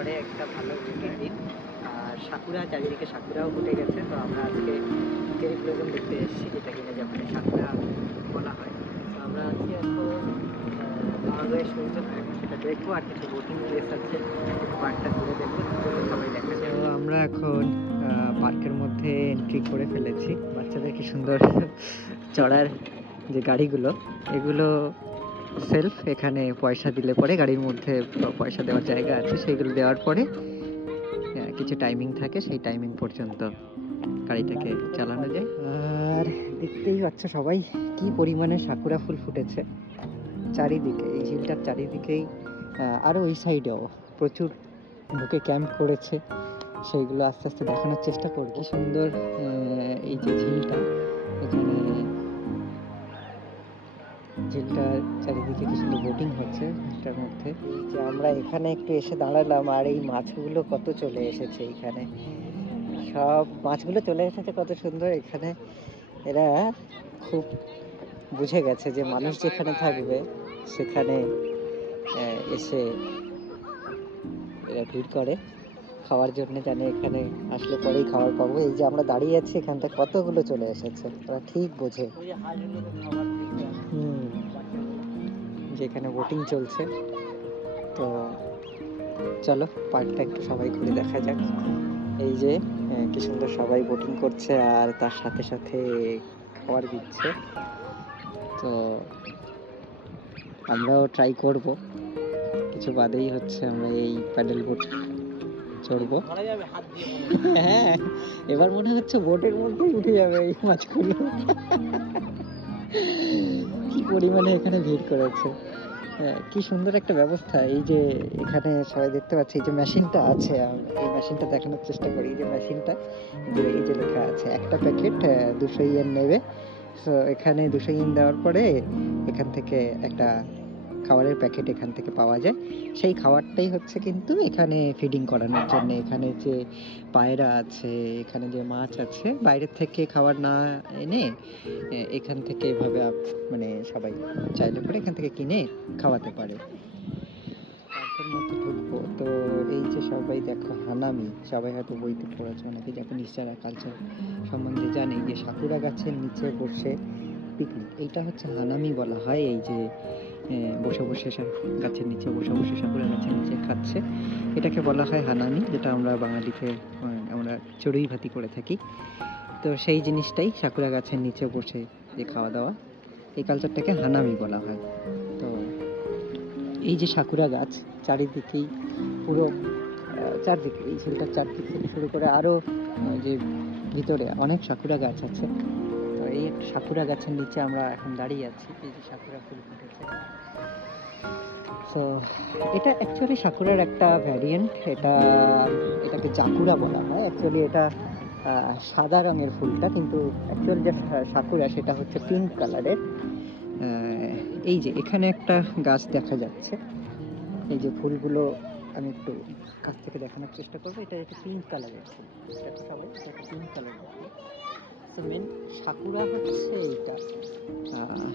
পরে একটা ভালো ছুটির দিন আর সাকুরা, চারিদিকে সাকুরাও ফুটে গেছে, তো আমরা আজকে চেরি ব্লসম দেখতে এসেছি, যেটা কিনা জাপানে সাকুরা বলা হয়। তো আমরা আজকে এখন বাংলাদেশ সূর্য সেটা দেখব, আর কিছু বোটিং প্লেস আছে পার্কটা ঘুরে দেখব সবাই দেখা যাবে। আমরা এখন পার্কের মধ্যে এন্ট্রি করে ফেলেছি। বাচ্চাদের কি সুন্দর চড়ার যে গাড়িগুলো, এগুলো সেলফ এখানে পয়সা দিলে পরে গাড়ির মধ্যে পয়সা দেওয়ার জায়গা আছে সেইগুলো দেওয়ার পরে কিছু টাইমিং থাকে সেই টাইমিং পর্যন্ত গাড়িটাকে চালানো যায়। আর দেখতেই পাচ্ছ সবাই কি পরিমাণে সাকুরা ফুল ফুটেছে। চারিদিকে এই ঝিলটার চারিদিকেই আহ, আরও ওই সাইডেও প্রচুর ঢুকে ক্যাম্প করেছে। সেইগুলো আস্তে আস্তে দেখানোর চেষ্টা করব। সুন্দর এই যে ঝিলটা এখানে ঝিলটার চারিদিকে কি সুন্দর বোটিং হচ্ছে ঝিলটার মধ্যে, যে আমরা এখানে একটু এসে দাঁড়ালাম আর এই মাছগুলো কত চলে এসেছে এখানে। সব মাছগুলো চলে এসেছে, কত সুন্দর এখানে। এরা খুব বুঝে গেছে যে মানুষ যেখানে থাকবে, সেখানে এসে এরা ভিড় করে। খাওয়ার জন্য জানে এখানে আসলে পরেই খাবার পাবো। এই যে আমরা দাঁড়িয়ে আছি এখানটা কতগুলো চলে এসেছে, ওরা ঠিক বোঝে। হুম। যেখানে বোটিং চলছে। তো চলো, পার্কটা একটু সবাই ঘুরে দেখা যাক। এই যে কি সুন্দর সবাই বোটিং করছে আর তার সাথে সাথে খাবার দিচ্ছে। তো আমরাও ট্রাই করব। কিছু বাদেই হচ্ছে আমরা এই প্যাডেল বোট চড়বো। হ্যাঁ এবার মনে হচ্ছে বোটের মধ্যেই উঠে যাবে এই মাছগুলো। কি পরিমাণে এখানে ভিড় করেছে। কি সুন্দর একটা ব্যবস্থা। এই যে এখানে সবাই দেখতে পাচ্ছে, এই যে মেশিনটা আছে এই মেশিনটা দেখানোর চেষ্টা করি, এই যে মেশিনটা যে এই যে লেখা আছে, একটা প্যাকেট দুশো ইয়েন নেবে। সো এখানে দুশো ইয়েন দেওয়ার পরে এখান থেকে একটা খাবারের প্যাকেট এখান থেকে পাওয়া যায়। সেই খাবারটাই হচ্ছে কিন্তু এখানে ফিডিং করানোর জন্য। এখানে যে পায়রা আছে, এখানে যে মাছ আছে, বাইরের থেকে খাবার না এনে এখান থেকে এভাবে মানে সবাই চাইলে করে এখান থেকে কিনে খাওয়াতে পারে। তো এই যে সবাই দেখো হানামি, সবাই হয়তো বইতে পড়েছে অনেকে জাপানিজ যারা কালচার সম্বন্ধে জানে। যে সাকুরা গাছের নিচে বসে পিকনিক এইটা হচ্ছে হানামি বলা হয়। এই যে বসে বসে গাছের নিচে, বসে বসে সাকুরা গাছের নিচে খাচ্ছে। এটাকে বলা হয় হানামি যেটা আমরা বাঙালিতে আমরা চড়ুই ভাতি করে থাকি। তো সেই জিনিসটাই সাকুরা গাছের নিচে বসে যে খাওয়া দাওয়া এই কালচারটাকে হানামি বলা হয়। তো এই যে সাকুরা গাছ, চারিদিকেই পুরো চারদিকে, এই ঝিলটার চারদিক থেকে শুরু করে আরও যে ভিতরে অনেক সাকুরা গাছ আছে এই একটা সাকুরা গাছের নিচে আমরা এখন দাঁড়িয়ে আছি, এই যে সাকুরা ফুল ফুটেছে। তো এটা অ্যাকচুয়ালি সাকুরার একটা ভ্যারিয়েন্ট এটা, এটাকে জাকুরা বলা হয়। অ্যাকচুয়ালি এটা সাদা রঙের ফুলটা, কিন্তু অ্যাকচুয়ালি যে সা- সাকুরা সেটা হচ্ছে পিঙ্ক কালারের এই যে, এখানে একটা গাছ দেখা যাচ্ছে। এই যে ফুলগুলো আমি একটু কাছ থেকে দেখানোর চেষ্টা করব। এটা একটা পিঙ্ক কালারের ফুল। দেখো সবাই, এটা পিঙ্ক কালারের ফুল। মেন সাকুরা হচ্ছে এইটা। আহ,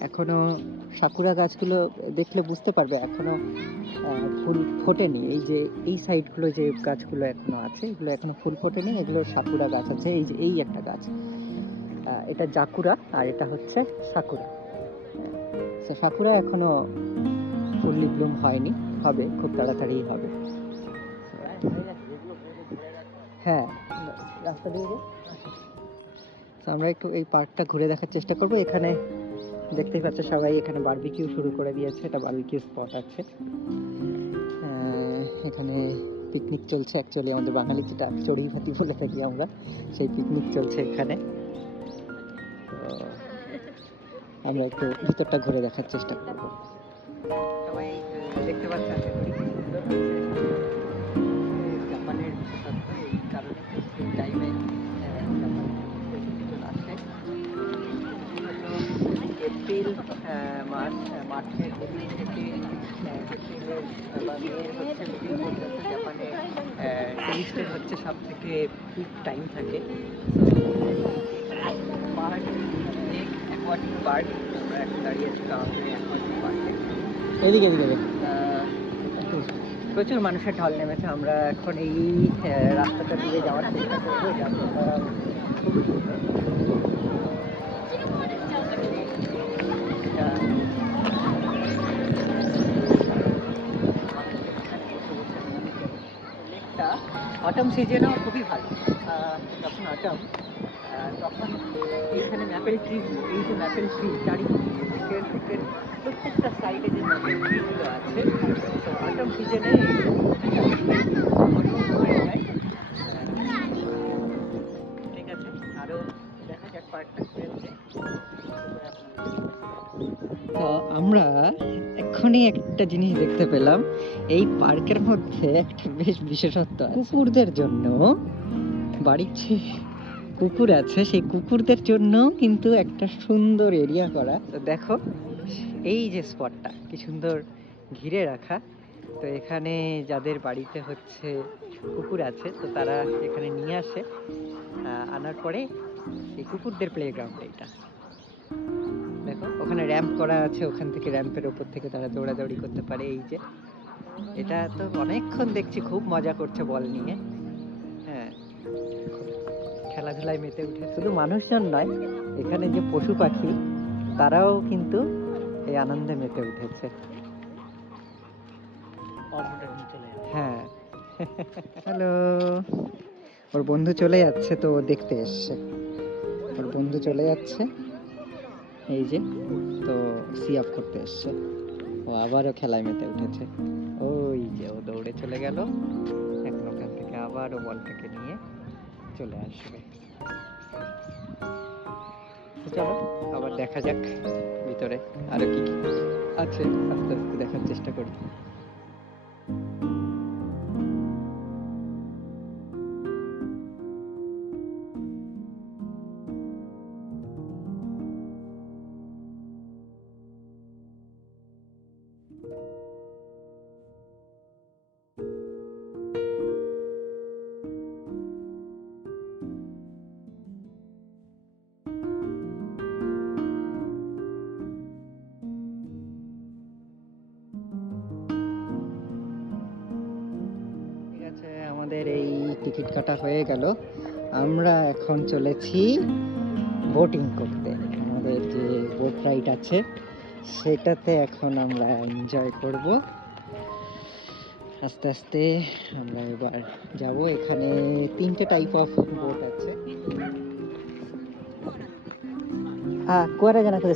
এখনও সাকুরা গাছগুলো দেখলে বুঝতে পারবে এখনও আহ, ফুল ফোটেনি। এই যে এই সাইডগুলো যে গাছগুলো এখনও আছে এগুলো এখনও ফুল ফোটেনি এগুলো সাকুরা গাছ আছে। এই যে এই একটা গাছ। আহ, এটা জাকুরা আর এটা হচ্ছে সাকুরা। তো সাকুরা এখনও ফুললি ব্লুম হয়নি হবে খুব তাড়াতাড়ি হবে। হ্যাঁ রাস্তা দিয়ে তো আমরা একটু এই পার্কটা ঘুরে দেখার চেষ্টা করব। এখানে দেখতেই পাচ্ছ সবাই এখানে বারবিকিউ শুরু করে দিয়েছে। এটা বারবিকিউ স্পট আছে। এখানে পিকনিক চলছে অ্যাকচুয়ালি আমাদের বাঙালি যেটা চড়ুই ভাতি বলে থাকি আমরা, সেই পিকনিক চলছে এখানে। আমরা একটু ভিতরটা ঘুরে দেখার চেষ্টা করব। দেখতে জাপানে টুরিস্টের হচ্ছে সব থেকে পিক টাইম থাকে পার্ক লেক অ্যাকোয়াটিক পার্ক আমরা এখন দাঁড়িয়ে আছি কাউন্টারে অ্যাকোয়াটিক পার্কে এদিকে এদিকে। প্রচুর মানুষের ঢল নেমেছে আমরা এখন এই রাস্তাটা দিয়ে যাওয়ার চেষ্টা করব খুবই সুন্দর। অটম সিজনেও খুবই ভালো। যখন অটম তখন এইখানে ম্যাপেল ট্রি এই যে ম্যাপেল ট্রি চারিদিকে প্রত্যেকটা সাইডে যে ম্যাপেল ট্রিগুলো আছে অটম সিজনে ঠিক আছে আরও দেখা যাক পার্কটা ঘুরে তো আমরা এক্ষুনি একটা জিনিস দেখতে পেলাম। এই পার্কের মধ্যে একটা বেশ বিশেষত্ব কুকুরদের জন্য বাড়ির যে কুকুর আছে, সেই কুকুরদের জন্য কিন্তু একটা সুন্দর এরিয়া করা। তো দেখো, এই যে স্পটটা, কি সুন্দর ঘিরে রাখা। তো এখানে যাদের বাড়িতে হচ্ছে কুকুর আছে, তো তারা এখানে নিয়ে আসে আনার পরে এই কুকুরদের প্লেগ্রাউন্ড এটা। ওখানে র্যাম্প করা আছে ওখান থেকে র্যাম্পের ওপর থেকে তারা দৌড়াদৌড়ি করতে পারে এই যে। এটা তো অনেকক্ষণ দেখছি খুব মজা করছে বল নিয়ে। হ্যাঁ খেলাধুলায় মেতে উঠে। শুধু মানুষজন নয় এখানে যে পশু পাখি তারাও কিন্তু এই আনন্দে মেতে উঠেছে। হ্যাঁ। হ্যালো। ওর বন্ধু চলে যাচ্ছে তো ও দেখতে এসছে। ওর বন্ধু চলে যাচ্ছে। এই যে, তো সি আপ করতে এসছে। ও আবারও খেলায় মেতে উঠেছে। ওই যে ও দৌড়ে চলে গেল। এখন ওখান থেকে আবারও বলটাকে নিয়ে চলে আসবে। চলো, আবার দেখা যাক ভিতরে আরও কি কি আছে। আস্তে আস্তে দেখার চেষ্টা করি। টিকিট কাটা হয়ে গেল আমরা এখন চলেছি বোটিং করতে আমাদের যে বোট রাইড আছে সেটাতে এখন আমরা এনজয় করব আস্তে আস্তে আমরা এবার যাব এখানে তিনটে টাইপ অফ বোট আছে আ কোয়ারা জানা করে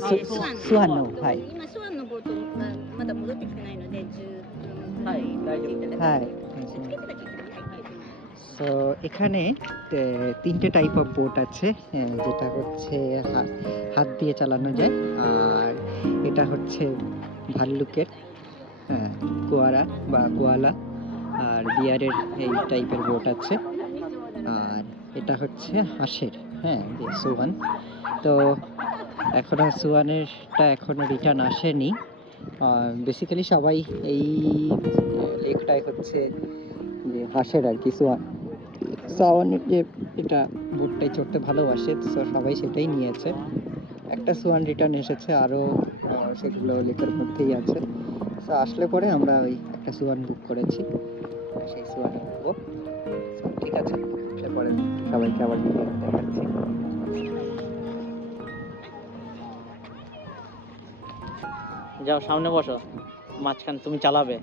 সুহানো হাই 今スワンのボートがまだ戻ってきてないので10分はい大丈夫はいつけてたけどはい সো এখানে তিনটে টাইপ অফ বোট আছে যেটা হচ্ছে হাত দিয়ে চালানো যায়, আর এটা হচ্ছে ভাল্লুকের গোয়ারা বা গোয়ালা আর বিয়ারের এই টাইপের বোট আছে, আর এটা হচ্ছে হাঁসের হ্যাঁ যে সুয়ান তো, এখনও সুয়ানেরটা এখনও রিটার্ন আসেনি বেসিক্যালি সবাই এই লেকটায় হচ্ছে, যে হাঁসের আর কি সোয়ান সোয়ানের যে এটা বোটটাই চড়তে ভালোবাসে তো সবাই সেটাই নিয়েছে। একটা সোয়ান রিটার্ন এসেছে আরও সেগুলো লেকের মধ্যেই আছে। তো আসলে পরে আমরা ওই একটা সোয়ান বুক করেছি। সেই সোয়ানে উঠবো ঠিক আছে এরপরে সবাইকে আবার দেখাচ্ছি। যাও, সামনে বসো। মাঝখানে তুমি চালাবে।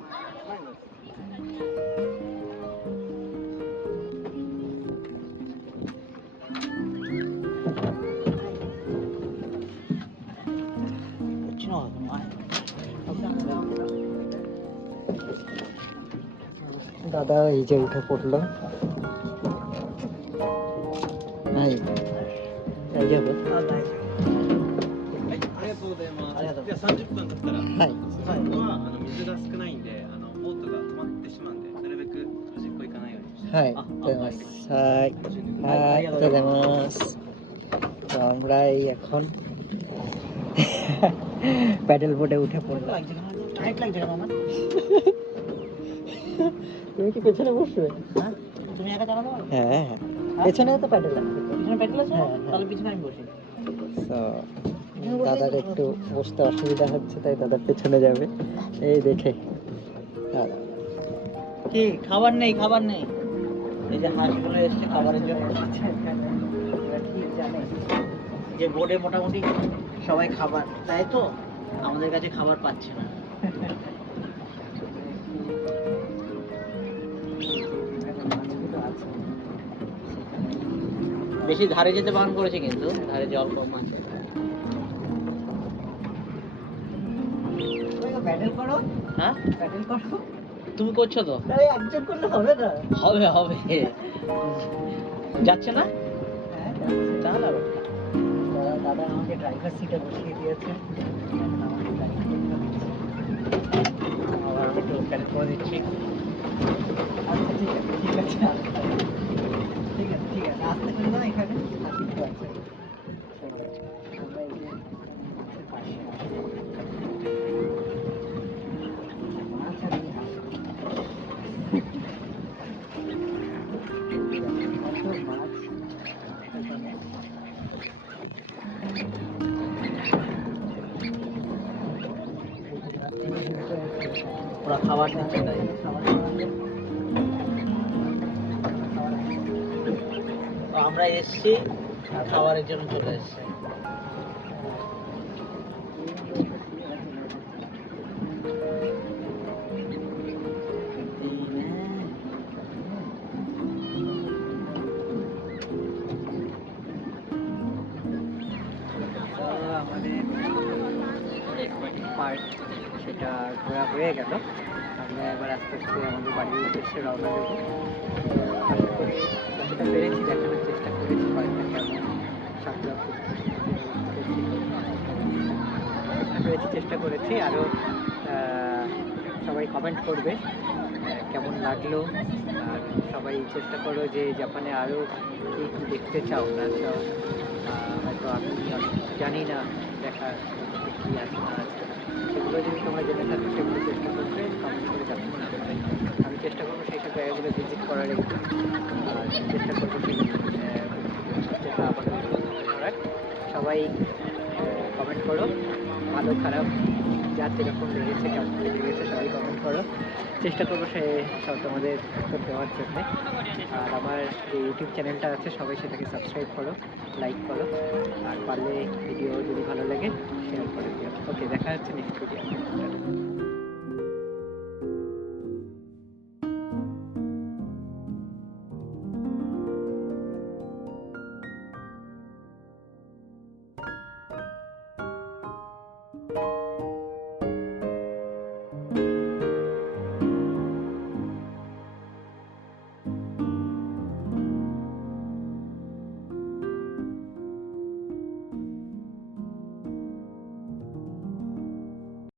দাদা এই যে উঠে পড়লো নাই এই যাবো ありがとうございます。ありがとうじゃあ30分経ったら、はいはあの水が少ないんで、あのボートが止まってしまうんで、なるべくおしっこ行かないようにして。はい、ありがとうございます。はい、はい、ありがとうございます。তো আমরা এই এখন প্যাডেল বোর্ডে উঠে পড়লাম টাইট লাগছে রে মামা তুমি কি পেছনে বসবে? হ্যাঁ? তুমি একা চালাতে পারো হ্যাঁ হ্যাঁ। পেছনে তো প্যাডেল আছে পিছনে পেট্রোল আছে? হ্যাঁ, হ্যাঁ। তাহলে পিছনে আমি বসি। দাদার একটু বসতে অসুবিধা হচ্ছে তাই দাদার পেছনে যাবে। এই দেখে। দাদা। কি খাবার নেই খাবার নেই? এই যে হাঁসগুলো এসছে খাবারের জন্য। জানে? যে বোর্ডে মোটামুটি সবাই খাবার তাই তো? আমাদের কাছে খাবার পাচ্ছে না। বেশি ধারে যেতে বারণ করেছে কিন্তু ধারে জল কম আছে হ্যাঁ? তুমি করছ তো? একজন করলে হবে না। হবে হবে। যাচ্ছে না? হ্যাঁ দাদা- দাদা আমাকে ড্রাইভার সিটে বসিয়ে দিয়েছে। আবার আমি একটু প্যারেন্ট করে দিচ্ছি। আচ্ছা ঠিক আছে ঠিক আছে। এখানে। ওরা খাবার দিচ্ছে তাই আমরা এসছি খাবারের জন্য চলে এসছি। সেটা ঘোরা হয়ে গেল আমরা এবার আস্তে আস্তে আমাদের বাড়ির উদ্দেশ্যে রওনা দেবো। পেরেছি দেখানোর পেরেছি চেষ্টা করেছি আরও সবাই কমেন্ট করবে কেমন লাগল, আর সবাই চেষ্টা করো যে জাপানে আরও কী কী দেখতে চাও, না চাও হয়তো আমি জানি না দেখার কী আছে না আছে। সেগুলো যদি তোমরা জেনে থাকো, সেগুলো চেষ্টা করবে কমেন্ট করে জানাব আমি চেষ্টা করব সেই সব জায়গাগুলো ভিজিট করার চেষ্টা করব সেই আহ, যেটা আবার করার সবাই কমেন্ট করো। ভালো, খারাপ যার যেরকম লেগেছে, কেমন লেগেছে, সবাই কমেন্ট করো। চেষ্টা করব সে সব তোমাদের উত্তর দেওয়ার জন্যে। আর আমার যে ইউটিউব চ্যানেলটা আছে, সবাই সেটাকে সাবস্ক্রাইব করো লাইক করো। আর পারলে ভিডিও যদি ভালো লাগে শেয়ার করে দিও। ওকে দেখা হচ্ছে নেক্সট ভিডিও